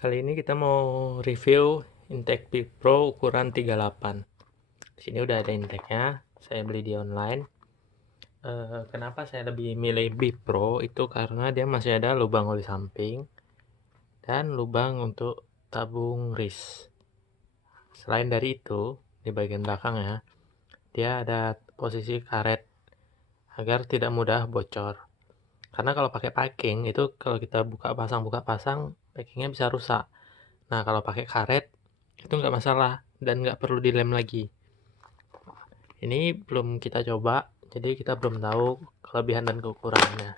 Kali ini kita mau review Intake Big Pro ukuran 38. Di sini udah ada intake-nya, saya beli di online. Kenapa saya lebih milih Big Pro itu karena dia masih ada lubang oli samping dan lubang untuk tabung RIS. Selain dari itu, di bagian belakang ya, dia ada posisi karet agar tidak mudah bocor. Karena kalau pakai packing itu kalau kita buka pasang, packingnya bisa rusak. Nah, kalau pakai karet itu nggak masalah dan nggak perlu dilem lagi. Ini belum kita coba, jadi kita belum tahu kelebihan dan kekurangannya.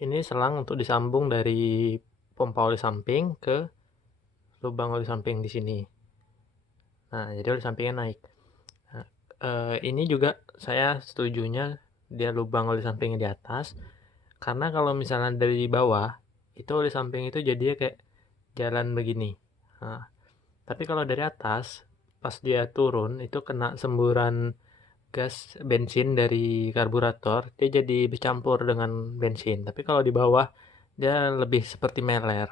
Ini selang untuk disambung dari pompa oli samping ke lubang oli samping di sini. Nah, jadi oli sampingnya naik. Nah, ini juga saya setujunya dia lubang oli sampingnya di atas, karena kalau misalnya dari bawah, itu oli samping itu jadinya kayak jalan begini. Nah, tapi kalau dari atas, pas dia turun, itu kena semburan gas bensin dari karburator, dia jadi bercampur dengan bensin. Tapi kalau di bawah, dia lebih seperti meler.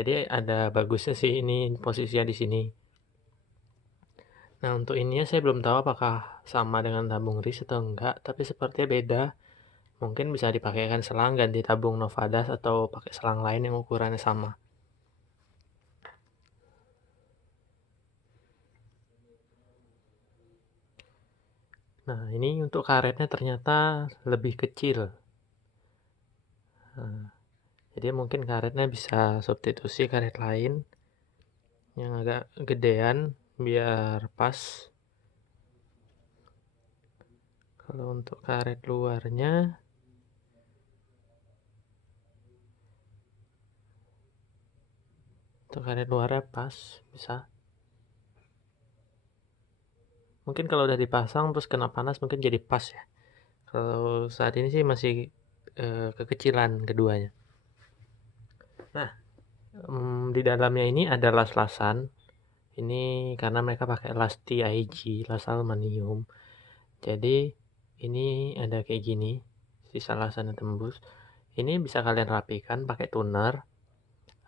Jadi ada bagusnya sih ini posisinya di sini. Nah, untuk ininya saya belum tahu apakah sama dengan tabung RIS atau enggak, tapi sepertinya beda. Mungkin bisa dipakaikan selang ganti tabung Novadas atau pakai selang lain yang ukurannya sama. Nah, ini untuk karetnya ternyata lebih kecil. Nah, jadi mungkin karetnya bisa substitusi karet lain yang agak gedean biar pas. Kalau untuk karet luarnya, pas bisa. Mungkin kalau udah dipasang terus kena panas mungkin jadi pas ya. Kalau saat ini sih masih kekecilan keduanya. Nah, di dalamnya ini ada las-lasan. Ini karena mereka pakai las TIG, las aluminium. Jadi ini ada kayak gini, sisa lasannya tembus. Ini bisa kalian rapikan pakai tuner,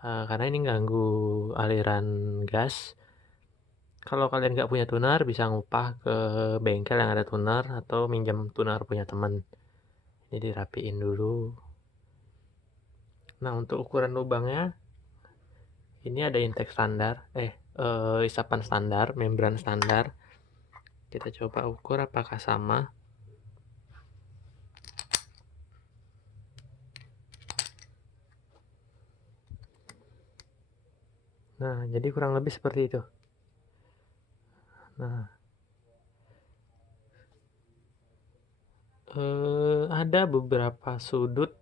karena ini ganggu aliran gas. Kalau kalian nggak punya tuner, bisa ngupah ke bengkel yang ada tuner atau minjam tuner punya teman. Ini dirapiin dulu. Nah, untuk ukuran lubangnya, ini ada intake standar, isapan standar, membran standar. Kita coba ukur apakah sama. Nah, jadi kurang lebih seperti itu. Nah, ada beberapa sudut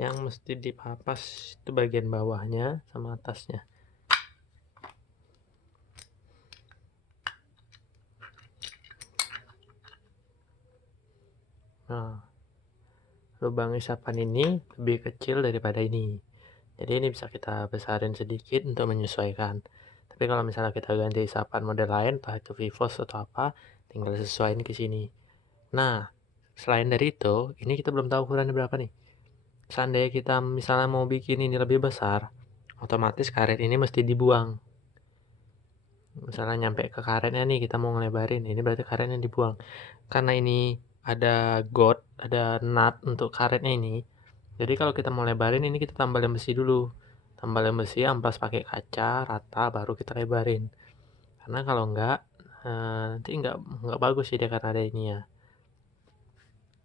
yang mesti dipapas, itu bagian bawahnya sama atasnya. Nah, lubang isapan ini lebih kecil daripada ini. Jadi ini bisa kita besarin sedikit untuk menyesuaikan. Tapi kalau misalnya kita ganti isapan model lain, entah itu Vivos atau apa, tinggal sesuaiin ke sini. Nah, selain dari itu, ini kita belum tahu ukurannya berapa nih. Seandainya kita misalnya mau bikin ini lebih besar, otomatis karet ini mesti dibuang. Misalnya nyampe ke karetnya nih, kita mau ngelebarin, ini berarti karetnya dibuang. Karena ini ada ada nut untuk karetnya ini. Jadi kalau kita mau lebarin ini kita tambah lem besi dulu. Tambah lem besi, amplas pakai kaca rata baru kita lebarin. Karena kalau enggak nanti enggak bagus sih dia karena ada ini ya.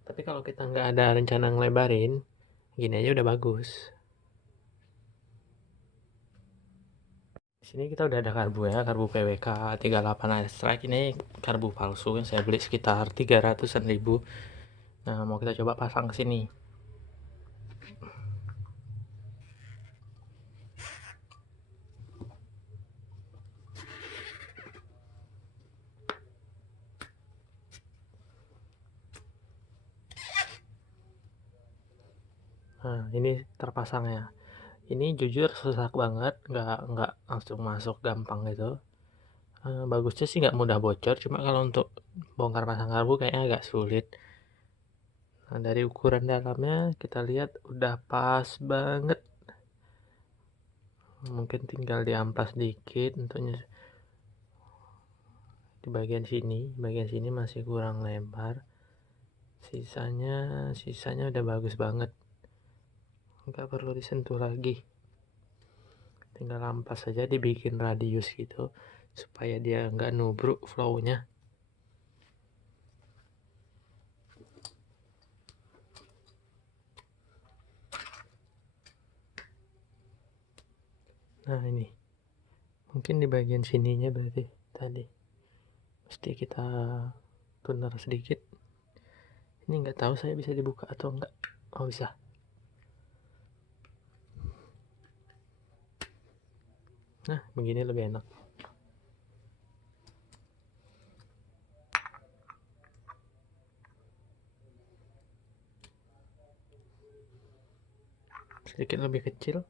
Tapi kalau kita enggak ada rencana ngelebarin, gini aja udah bagus. Di sini kita udah ada karbu ya, karbu PWK 38 Air Strike. Ini karbu palsu yang saya beli sekitar 300-an ribu. Nah, mau kita coba pasang ke sini. Nah, ini terpasang ya. Ini jujur susah banget, nggak langsung masuk gampang gitu. Bagusnya sih nggak mudah bocor, cuma kalau untuk bongkar pasang karbu kayaknya agak sulit. Nah, dari ukuran dalamnya kita lihat udah pas banget. Mungkin tinggal diamplas dikit untuk di bagian sini masih kurang lebar. Sisanya udah bagus banget. Nggak perlu disentuh lagi. Tinggal amplas saja, dibikin radius gitu supaya dia nggak nubruk flow-nya. Nah, ini mungkin di bagian sininya berarti tadi mesti kita tuner sedikit. Ini nggak tahu saya bisa dibuka atau enggak. Oh, bisa. Nah, begini lebih enak. Sedikit lebih kecil.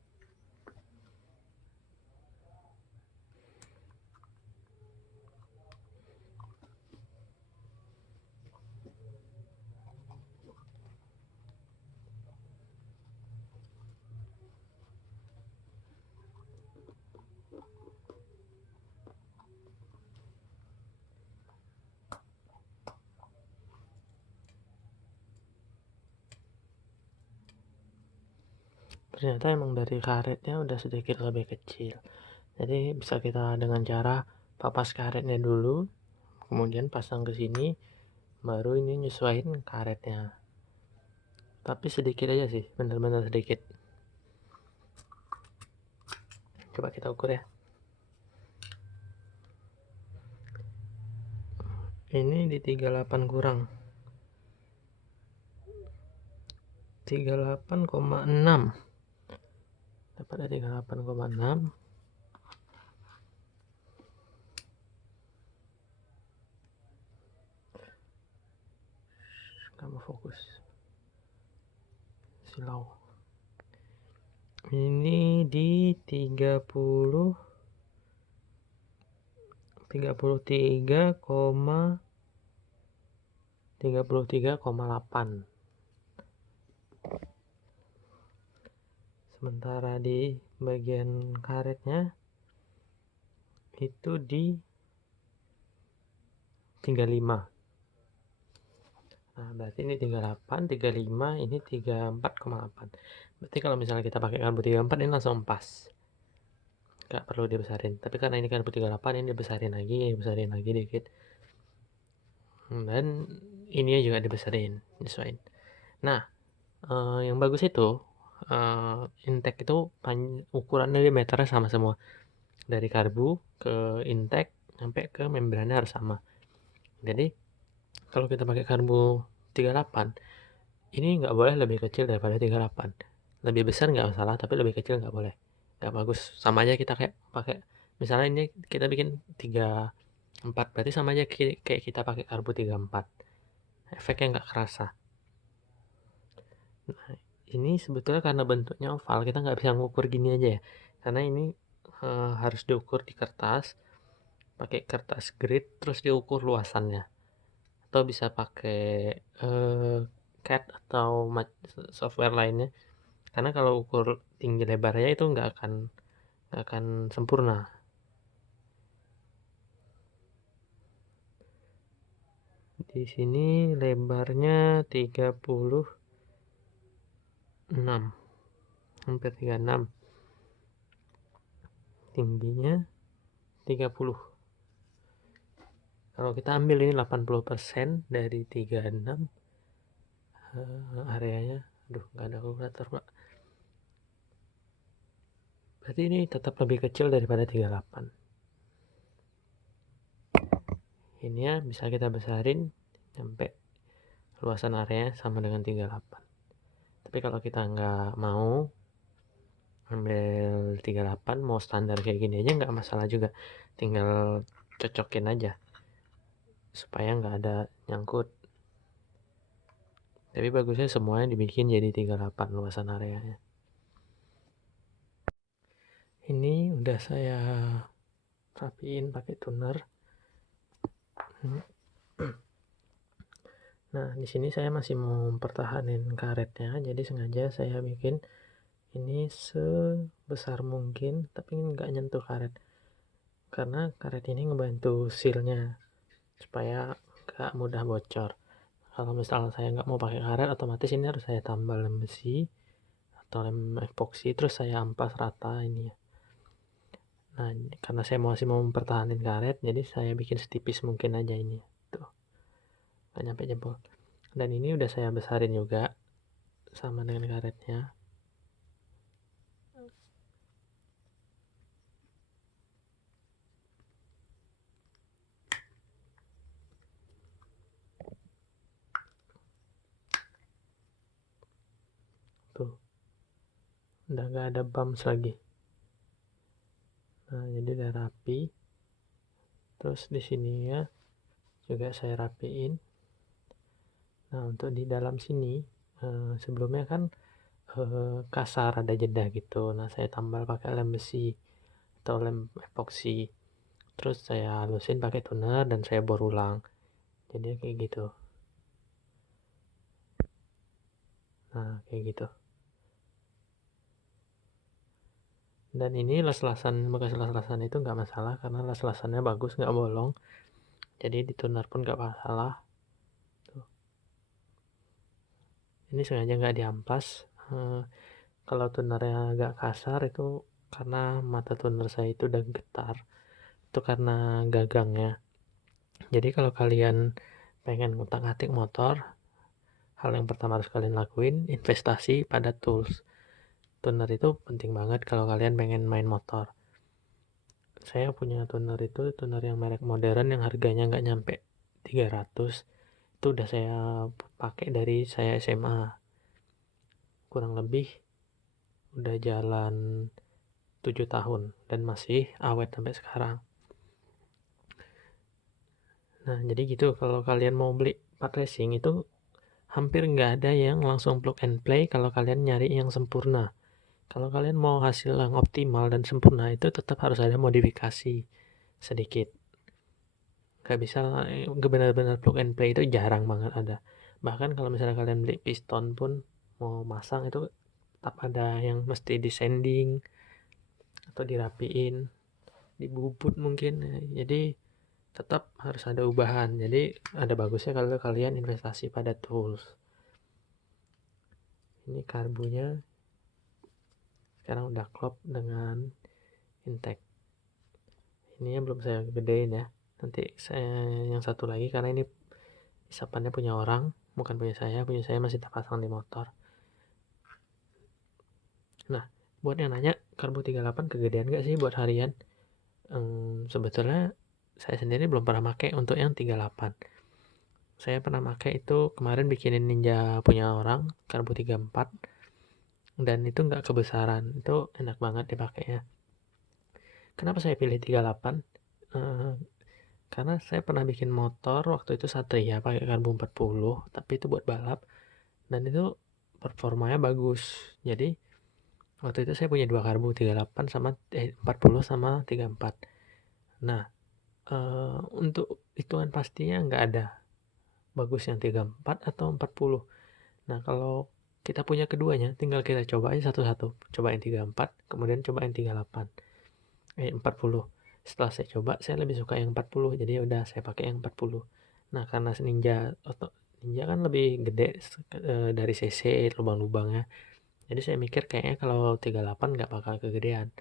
Ternyata emang dari karetnya udah sedikit lebih kecil. Jadi bisa kita dengan cara papas karetnya dulu, kemudian pasang ke sini, baru ini nyesuaiin karetnya. Tapi sedikit aja sih, benar-benar sedikit. Coba kita ukur ya. Ini di 38 kurang. 38,6. Dapat dari 38,6. Kamu fokus. Silau. Ini di 33,8. Sementara di bagian karetnya itu di 35. Nah, berarti ini 38, 35, ini 34,8. Berarti kalau misalnya kita pakai karbu 34 ini langsung pas. Nggak perlu dibesarin. Tapi karena ini karbu 38, ini dibesarin lagi dikit. Dan ini juga dibesarin, nyesuaiin. Nah, yang bagus itu intake itu ukurannya di meternya sama semua. Dari karbu ke intake sampai ke membrannya harus sama. Jadi kalau kita pakai karbu 38, ini nggak boleh lebih kecil daripada 38. Lebih besar nggak masalah, tapi lebih kecil nggak boleh. Nggak bagus. Sama aja kita kayak pakai, misalnya ini kita bikin 34, berarti sama aja kayak kita pakai karbu 34. Efeknya nggak kerasa. Nah, ini sebetulnya karena bentuknya oval, kita nggak bisa ngukur gini aja ya. Karena ini harus diukur di kertas, pakai kertas grid, terus diukur luasannya. Atau bisa pakai CAD atau software lainnya. Karena kalau ukur tinggi lebarnya itu nggak akan sempurna. Di sini lebarnya 36, hampir 36. Tingginya 30. Kalau kita ambil ini 80% dari 36, areanya, aduh nggak ada kalkulator Pak. Berarti ini tetap lebih kecil daripada 38. Ini ya bisa kita besarin sampai luasan area sama dengan 38. Tapi kalau kita nggak mau ambil 38, mau standar kayak gini aja nggak masalah juga. Tinggal cocokin aja supaya nggak ada nyangkut. Tapi bagusnya semuanya dibikin jadi 38 luasan areanya. Ini udah saya rapiin pakai tuner. Nah, di sini saya masih mau mempertahankan karetnya, jadi sengaja saya bikin ini sebesar mungkin, tapi nggak nyentuh karet. Karena karet ini ngebantu sealnya, supaya nggak mudah bocor. Kalau misalnya saya nggak mau pakai karet, otomatis ini harus saya tambah lem besi atau lem epoksi, terus saya ampas rata ini ya. Nah, karena saya masih mau mempertahankan karet, jadi saya bikin setipis mungkin aja ini. Tuh, nggak nyampe jempol. Dan ini udah saya besarin juga, sama dengan karetnya. Tuh, udah nggak ada bumps lagi. Nah, jadi udah rapi. Terus di sini ya juga saya rapiin. Nah, untuk di dalam sini sebelumnya kan kasar, ada jeda gitu. Nah, saya tambal pakai lem besi atau lem epoksi. Terus saya halusin pakai toner dan saya bor ulang. Jadi kayak gitu. Nah, kayak gitu. Dan ini las-lasan, bekas las-lasan itu nggak masalah karena las-lasannya bagus, nggak bolong. Jadi di toner pun nggak masalah. Tuh. Ini sengaja nggak diamplas. Kalau tonernya agak kasar itu karena mata toner saya itu udah getar. Itu karena gagangnya. Jadi kalau kalian pengen ngutak-atik motor, hal yang pertama harus kalian lakuin investasi pada tools. Tuner itu penting banget kalau kalian pengen main motor. Saya punya tuner itu, tuner yang merek modern yang harganya nggak nyampe 300. Itu udah saya pakai dari saya SMA. Kurang lebih udah jalan 7 tahun dan masih awet sampai sekarang. Nah, jadi gitu, kalau kalian mau beli part racing itu hampir nggak ada yang langsung plug and play kalau kalian nyari yang sempurna. Kalau kalian mau hasil yang optimal dan sempurna itu tetap harus ada modifikasi sedikit. Gak bisa benar-benar plug and play, itu jarang banget ada. Bahkan kalau misalnya kalian beli piston pun mau masang itu tetap ada yang mesti descending atau dirapiin, dibubut mungkin. Jadi tetap harus ada ubahan. Jadi ada bagusnya kalau kalian investasi pada tools. Ini karbunya sekarang udah klop dengan intake. Ini belum saya gedein ya. Nanti saya yang satu lagi karena ini isapannya punya orang, bukan punya saya masih terpasang di motor. Nah, buat yang nanya karbu 38 kegedean gak sih buat harian? Sebetulnya saya sendiri belum pernah pakai untuk yang 38. Saya pernah pakai itu kemarin bikinin Ninja punya orang, karbu 34. Dan itu nggak kebesaran, itu enak banget dipakainya. Kenapa saya pilih 38? Eh, karena saya pernah bikin motor waktu itu Satria pakai karbu 40, tapi itu buat balap. Dan itu performanya bagus. Jadi waktu itu saya punya dua karbu 38 sama 40 sama 34. Nah, untuk hitungan pastinya nggak ada bagus yang 34 atau 40. Nah, kalau kita punya keduanya, tinggal kita coba aja satu-satu. Coba yang 34, kemudian coba yang 38. 40. Setelah saya coba, saya lebih suka yang 40. Jadi ya udah saya pakai yang 40. Nah, karena Ninja kan lebih gede dari cc lubang-lubangnya. Jadi saya mikir kayaknya kalau 38 nggak bakal kegedean.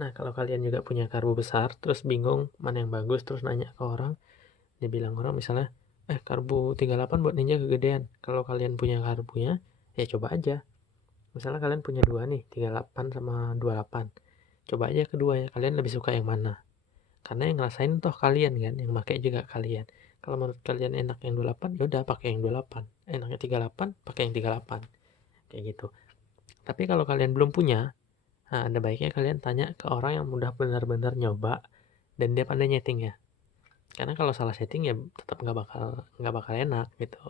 Nah, kalau kalian juga punya karbu besar, terus bingung mana yang bagus, terus nanya ke orang, dia bilang orang misalnya, karbu 38 buat Ninja kegedean. Kalau kalian punya karbunya, ya coba aja. Misalnya kalian punya dua nih, 38 sama 28. Coba aja keduanya, kalian lebih suka yang mana. Karena yang ngerasain toh kalian kan, yang pakai juga kalian. Kalau menurut kalian enak yang 28, ya udah pakai yang 28. Enaknya 38, pakai yang 38. Kayak gitu. Tapi kalau kalian belum punya, nah ada baiknya kalian tanya ke orang yang udah benar-benar nyoba dan dia pandai nyeting ya. Karena kalau salah setting ya tetap nggak bakal enak gitu.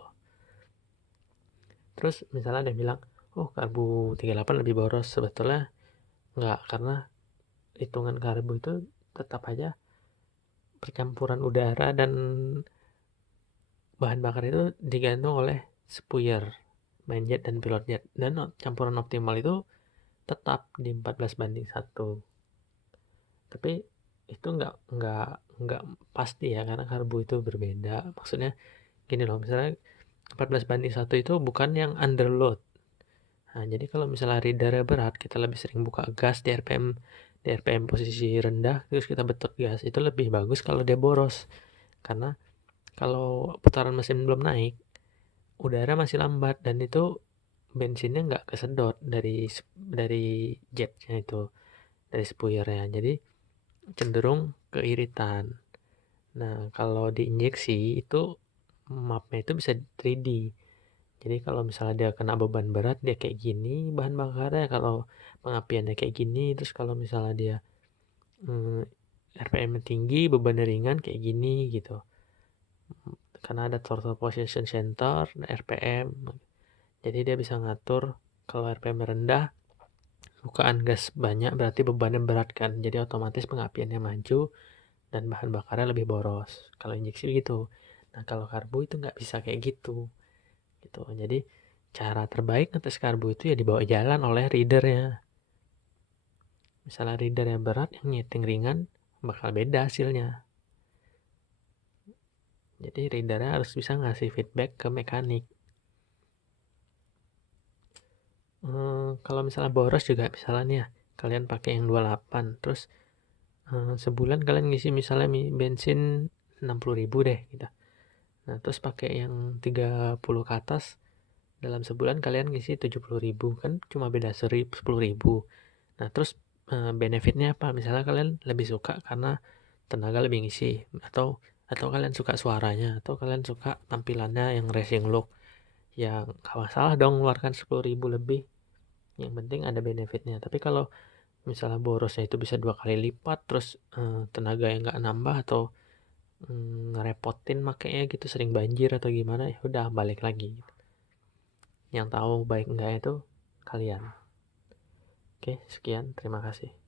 Terus misalnya ada yang bilang, oh karbu 38 lebih boros. Sebetulnya nggak, karena hitungan karbu itu tetap aja percampuran udara dan bahan bakar itu digantung oleh spuyer, main jet dan pilot jet, dan campuran optimal itu tetap di 14:1. Tapi itu nggak pasti ya, karena karbo itu berbeda. Maksudnya gini loh, misalnya 14:1 itu bukan yang underload. Nah, jadi kalau misalnya ridernya berat, kita lebih sering buka gas di RPM posisi rendah, terus kita betot gas, itu lebih bagus kalau dia boros. Karena kalau putaran mesin belum naik, udara masih lambat, dan itu bensinnya nggak kesedot dari jetnya itu, dari spuyernya. Jadi cenderung keiritan. Nah, kalau diinjeksi itu mapnya itu bisa 3D. Jadi kalau misalnya dia kena beban berat, dia kayak gini bahan bakarnya, kalau pengapiannya kayak gini, terus kalau misalnya dia hmm, RPM tinggi, bebannya ringan kayak gini gitu. Karena ada throttle position center, RPM. Jadi dia bisa ngatur kalau RPM rendah, bukaan gas banyak berarti bebannya berat kan. Jadi otomatis pengapiannya maju dan bahan bakarnya lebih boros. Kalau injeksi gitu. Nah, kalau karbo itu nggak bisa kayak gitu. Gitu. Jadi cara terbaik ngetes karbo itu ya dibawa jalan oleh readernya. Misalnya reader yang berat, yang nyeting ringan, bakal beda hasilnya. Jadi readernya harus bisa ngasih feedback ke mekanik. Kalau misalnya boros juga, misalnya nih ya, kalian pakai yang 28, terus sebulan kalian ngisi misalnya bensin 60.000 deh gitu. Nah, terus pakai yang 30 ke atas, dalam sebulan kalian ngisi 70.000, kan cuma beda 10.000. Nah, terus benefitnya apa? Misalnya kalian lebih suka karena tenaga lebih ngisi, atau kalian suka suaranya, atau kalian suka tampilannya yang racing look, yang gak masalah dong ngeluarkan 10.000 lebih, yang penting ada benefitnya. Tapi kalau misalnya borosnya itu bisa 2 kali lipat, terus tenaga yang nggak nambah, atau ngerepotin makanya gitu, sering banjir atau gimana, ya udah balik lagi. Yang tahu baik enggak itu kalian. Oke, sekian, terima kasih.